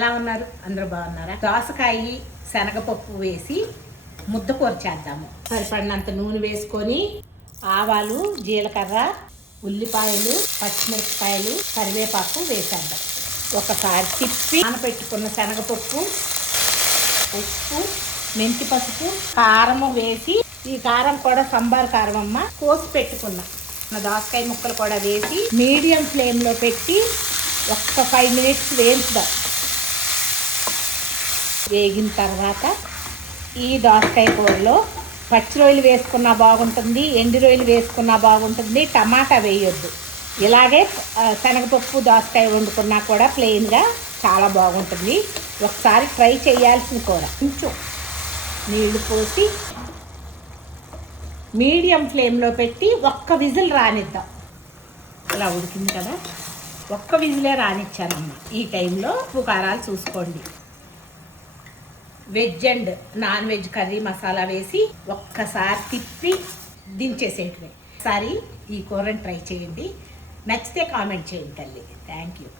ఎలా ఉన్నారు? అందరూ బాగున్నారా? దోసకాయ శనగపప్పు వేసి ముద్దకూర చేద్దాము. సరిపడినంత నూనె వేసుకొని ఆవాలు, జీలకర్ర, ఉల్లిపాయలు, పచ్చిమిరపకాయలు, కరివేపాకు వేసేద్దాం. ఒకసారి తిప్పి నానబెట్టుకున్న శనగపప్పు, ఉప్పు, మెంతి పసుపు, కారం వేసి, ఈ కారం కూడా సంబార్ కారం అమ్మ, కోసి పెట్టుకున్నా దోసకాయ ముక్కలు కూడా వేసి మీడియం ఫ్లేమ్లో పెట్టి ఒక్క 5 మినిట్స్ వేయించుదాం. వేగిన తర్వాత ఈ దోసకాయ కూరలో పచ్చి రొయ్యలు వేసుకున్నా బాగుంటుంది, ఎండు రొయ్యలు వేసుకున్నా బాగుంటుంది, టమాటా వేయొద్దు. ఇలాగే శనగపప్పు దోసకాయ వండుకున్నా కూడా ప్లెయిన్గా చాలా బాగుంటుంది. ఒకసారి ట్రై చేయాల్సిన కూర. కొంచెం నీళ్లు పోసి మీడియం ఫ్లేమ్లో పెట్టి ఒక్క విజిల్ రానిద్దాం. ఇలా ఉడికింది కదా, ఒక్క విజిలే రానిచ్చానమ్మా. ఈ టైంలో ఉప్పు కారాలు చూసుకోండి. Veg and non veg curry masala వేసి ఒక్కసారి తిప్పి దించేసేటివే. ఒకసారి ఈ కూరని ట్రై చేయండి. నచ్చితే కామెంట్ చేయండి తల్లి. Thank you.